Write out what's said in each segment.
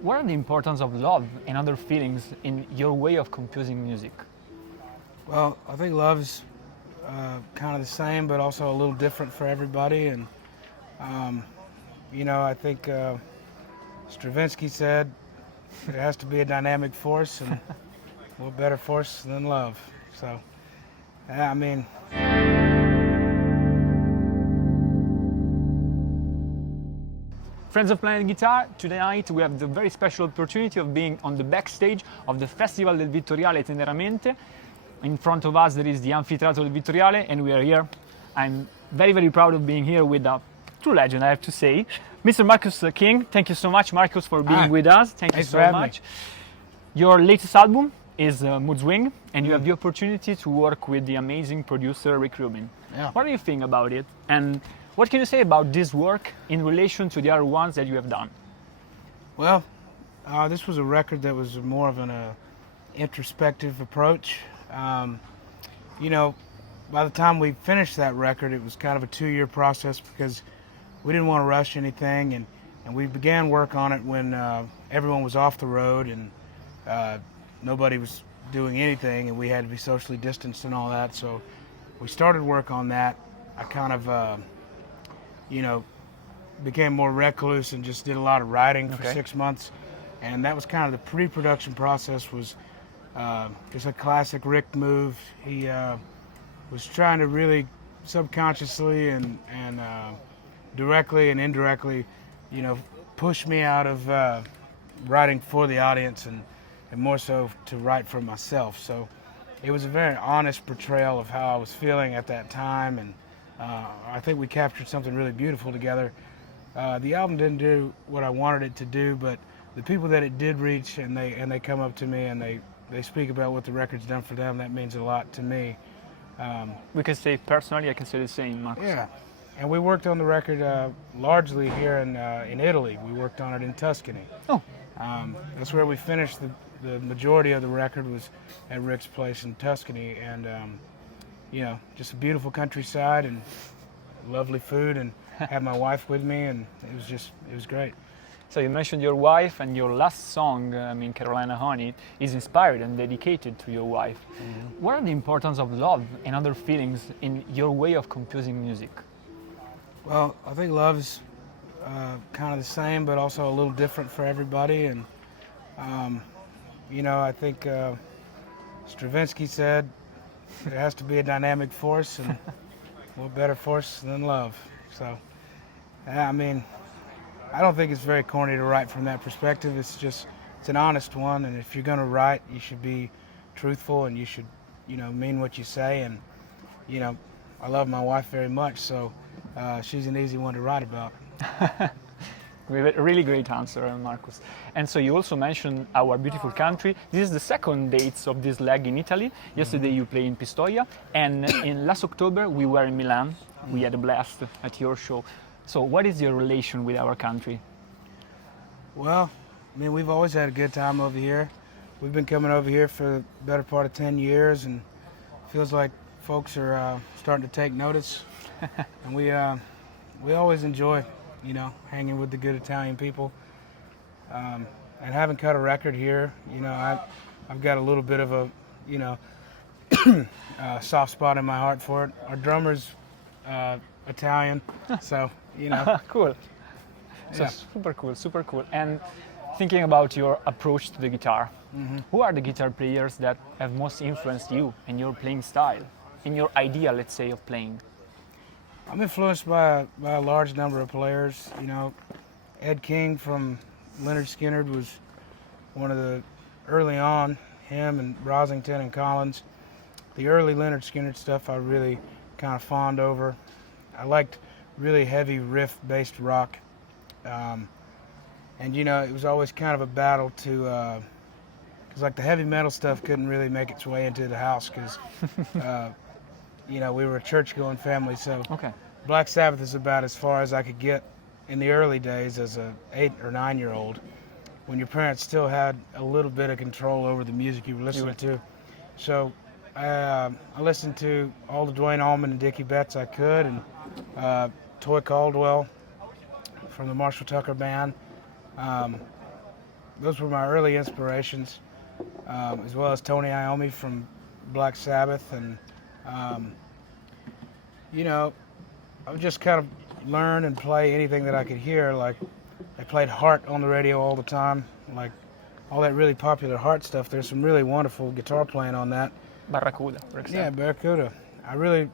What are the importance of love and other feelings in your way of composing music? Well, I think love's kind of the same, but also a little different for everybody. And I think Stravinsky said it has to be a dynamic force, and what better force than love? So, yeah, I mean. Friends of Planet Guitar, tonight we have the very special opportunity of being on the backstage of the Festival del Vittoriale Tener-a-mente. In front of us there is the Anfiteatro del Vittoriale and we are here. I'm very, very proud of being here with a true legend, I have to say. Mr. Marcus King, thank you so much, Marcus, for being with us. Thank you so much. Your latest album is Mood Swing, and you have the opportunity to work with the amazing producer Rick Rubin. Yeah. What do you think about it? And what can you say about this work in relation to the other ones that you have done? Well, this was a record that was more of an introspective approach. By the time we finished that record, it was kind of a 2-year process because we didn't want to rush anything, and we began work on it when everyone was off the road and nobody was doing anything, and we had to be socially distanced and all that. So we started work on that. I kind of became more recluse and just did a lot of writing for 6 months, and that was kind of the pre-production process. Was just a classic Rick move. He was trying to really subconsciously and directly and indirectly, push me out of writing for the audience and more so to write for myself. So it was a very honest portrayal of how I was feeling at that time, and I think we captured something really beautiful together. The album didn't do what I wanted it to do, but the people that it did reach, and they come up to me and they speak about what the record's done for them, that means a lot to me. We can say personally, I can say the same, Marcus. Yeah, and we worked on the record largely here in Italy. We worked on it in Tuscany. Oh. That's where we finished the majority of the record, was at Rick's place in Tuscany, and just a beautiful countryside and lovely food, and had my wife with me, and it was great. So you mentioned your wife, and your last song, Carolina Honey, is inspired and dedicated to your wife. Mm-hmm. What are the importance of love and other feelings in your way of composing music? Well, I think love's kind of the same, but also a little different for everybody. And I think Stravinsky said it has to be a dynamic force, and what better force than love? So, yeah, I mean, I don't think it's very corny to write from that perspective. It's an honest one, and if you're going to write, you should be truthful, and you should, mean what you say. And, I love my wife very much, so she's an easy one to write about. Really great answer, Marcus. And so you also mentioned our beautiful country. This is the second dates of this leg in Italy. Yesterday you played in Pistoia, and in last October we were in Milan. We had a blast at your show. So what is your relation with our country? Well, we've always had a good time over here. We've been coming over here for the better part of 10 years, and it feels like folks are starting to take notice. And we always enjoy, hanging with the good Italian people. And having cut a record here, I've got a little bit of a soft spot in my heart for it. Our drummer's Italian, so Cool. So yeah. super cool. And thinking about your approach to the guitar, who are the guitar players that have most influenced you in your playing style, in your idea, let's say, of playing? I'm influenced by a large number of players. Ed King from Lynyrd Skynyrd was one of the early on. Him and Rosington and Collins. The early Lynyrd Skynyrd stuff I really kind of fawned over. I liked really heavy riff-based rock, and it was always kind of a battle to, because like the heavy metal stuff couldn't really make its way into the house because, we were a church-going family. So Black Sabbath is about as far as I could get in the early days as a 8 or 9-year-old, when your parents still had a little bit of control over the music you were listening to. So I listened to all the Duane Allman and Dickie Betts I could, and Toy Caldwell from the Marshall Tucker Band. those were my early inspirations, as well as Tony Iommi from Black Sabbath, and you know, I would just kind of learn and play anything that I could hear. Like, they played Heart on the radio all the time, like all that really popular Heart stuff. There's some really wonderful guitar playing on that. Barracuda, for example. Yeah, Barracuda. I really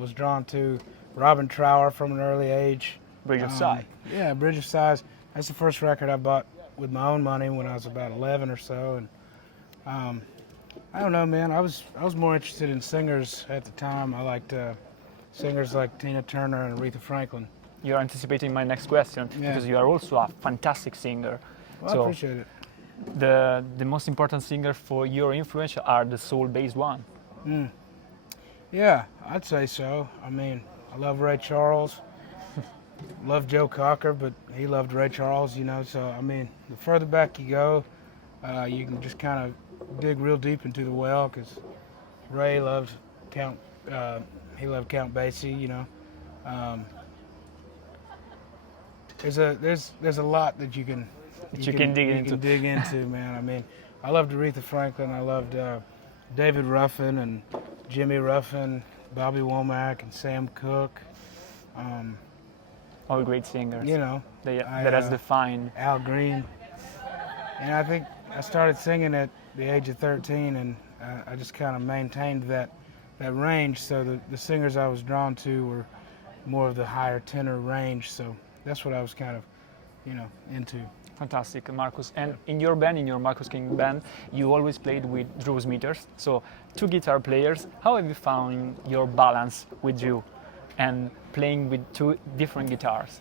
was drawn to Robin Trower from an early age. Bridge of Sighs. Yeah, Bridge of Sighs. That's the first record I bought with my own money when I was about 11 or so. And I don't know, man. I was more interested in singers at the time. I liked singers like Tina Turner and Aretha Franklin. You're anticipating my next question, Yeah. because you are also a fantastic singer. Well, So I appreciate it. the most important singer for your influence are the soul-based one. Yeah, I'd say so. I mean, I love Ray Charles. Love Joe Cocker, but he loved Ray Charles, you know. So, I mean, the further back you go, you can just kind of dig real deep into the well, because Ray loved Count Basie, you know. There's a lot that you can dig into, man. I mean, I loved Aretha Franklin. I loved David Ruffin and Jimmy Ruffin, Bobby Womack and Sam Cooke. All great singers. You know, that has defined. Al Green. And I think I started singing at the age of 13, and I just kind of maintained that range. So the singers I was drawn to were more of the higher tenor range. So that's what I was kind of, you know, into. Fantastic, Marcus. And in your band, in your Marcus King band, you always played with Drew Smithers. So, two guitar players. How have you found your balance with Drew and playing with two different guitars?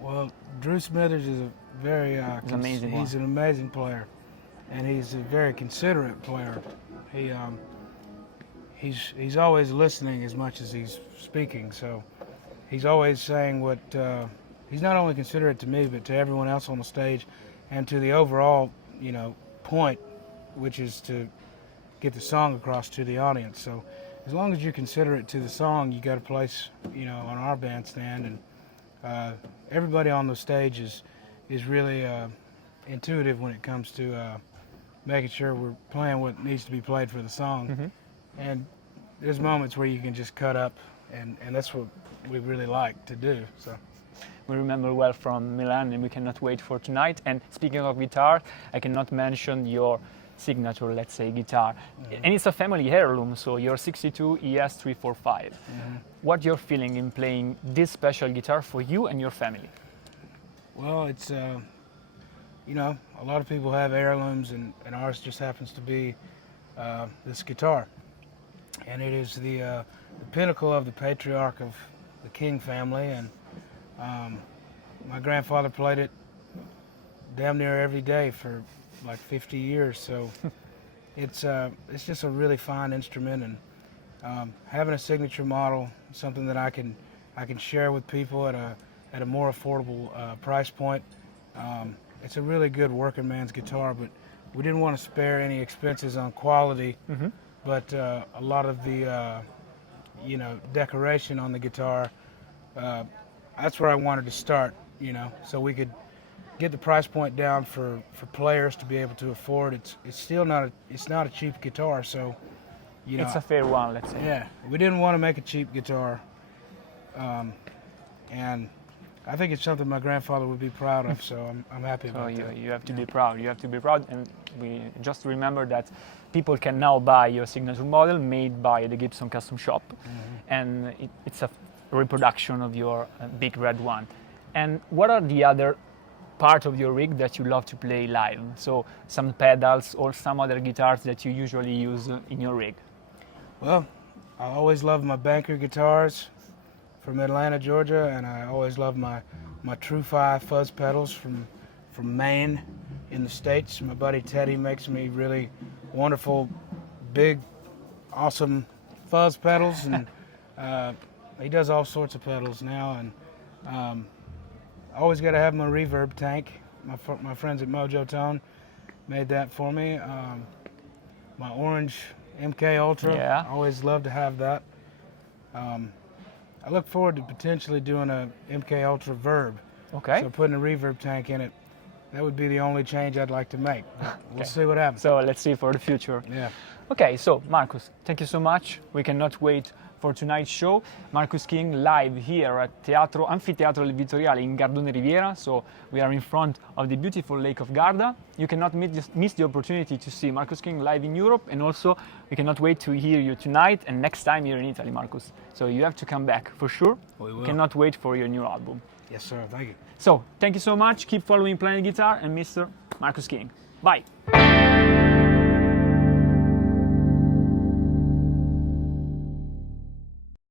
Well, Drew Smithers is a very he's an amazing player, and he's a very considerate player. He's always listening as much as he's speaking. So he's always saying what. He's not only considerate to me, but to everyone else on the stage, and to the overall, you know, point, which is to get the song across to the audience. So, as long as you're considerate to the song, you got a place, you know, on our bandstand, and everybody on the stage is really intuitive when it comes to making sure we're playing what needs to be played for the song. Mm-hmm. And there's moments where you can just cut up, and that's what we really like to do. So. We remember well from Milan, and we cannot wait for tonight. And speaking of guitar, I cannot mention your signature, let's say, guitar. Mm-hmm. And it's a family heirloom, so your 62 ES345. Mm-hmm. What you're feeling in playing this special guitar for you and your family? Well, it's, you know, a lot of people have heirlooms, and ours just happens to be this guitar. And it is the pinnacle of the patriarch of the King family, and my grandfather played it damn near every day for like 50 years. So it's just a really fine instrument, and having a signature model, something that I can share with people at a more affordable price point. It's a really good working man's guitar, but we didn't want to spare any expenses on quality. Mm-hmm. But a lot of the you know, decoration on the guitar. That's where I wanted to start, you know, so we could get the price point down for players to be able to afford. It's still not a cheap guitar, so you know, it's a fair one, let's say. Yeah, we didn't want to make a cheap guitar, and I think it's something my grandfather would be proud of. So I'm happy about that. You have to be proud. You have to be proud, and we just remember that people can now buy your signature model made by the Gibson Custom Shop, mm-hmm. and it's a reproduction of your big red one. And what are the other part of your rig that you love to play live? So some pedals or some other guitars that you usually use in your rig? Well, I always love my Banker guitars from Atlanta, Georgia, and I always love my True-Fi fuzz pedals from Maine in the States. My buddy Teddy makes me really wonderful, big, awesome fuzz pedals, and he does all sorts of pedals now, and I always got to have my reverb tank. My friends at Mojo Tone made that for me. My orange MK Ultra, yeah. I always love to have that. I look forward to potentially doing a MK Ultra Verb. Okay. So putting a reverb tank in it that would be the only change I'd like to make. But we'll Okay. see what happens. So let's see for the future. Yeah. Okay, so Marcus, thank you so much. We cannot wait for tonight's show. Marcus King live here at Anfiteatro del Vittoriale in Gardone Riviera. So we are in front of the beautiful Lake of Garda. You cannot miss the opportunity to see Marcus King live in Europe, and also we cannot wait to hear you tonight and next time here in Italy, Marcus. So you have to come back for sure. We will. Cannot wait for your new album. Yes, sir. Thank you. So thank you so much. Keep following Playing Guitar and Mr. Marcus King. Bye.